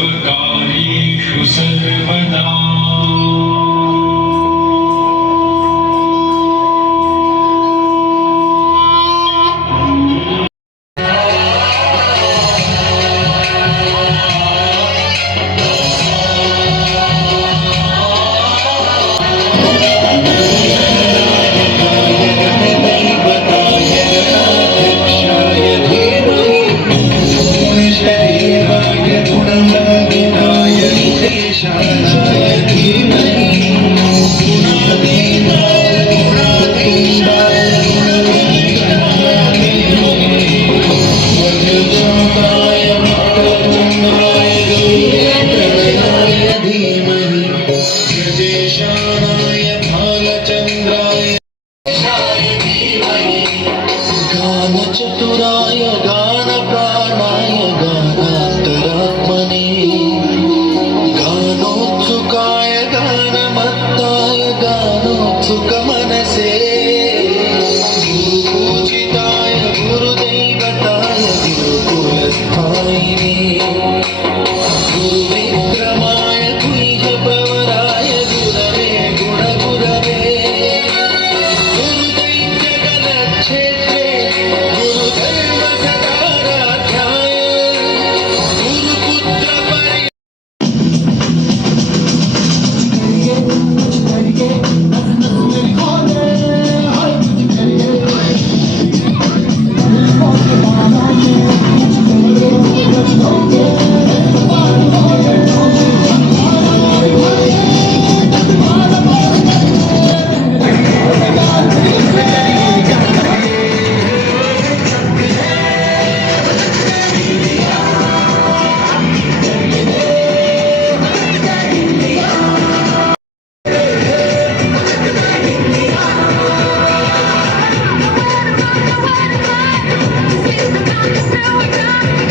我高 selalu.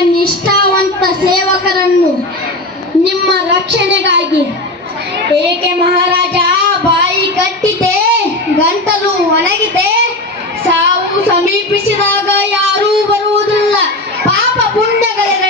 ನಿಷ್ಠಾವಂತ ಸೇವಕರನ್ನು ನಿಮ್ಮ ರಕ್ಷಣೆಗಾಗಿ. ಏಕೆ ಮಹಾರಾಜ? ಬಾಯಿ ಕಟ್ಟಿದೆ ಗಂಟಲು ಒಣಗಿದೆ ಸಾವು ಸಮೀಪಿಸಿದಾಗ ಯಾರೂ ಬರುವುದಿಲ್ಲ. ಪಾಪ ಪುಣ್ಯಗಳೆರಡೆ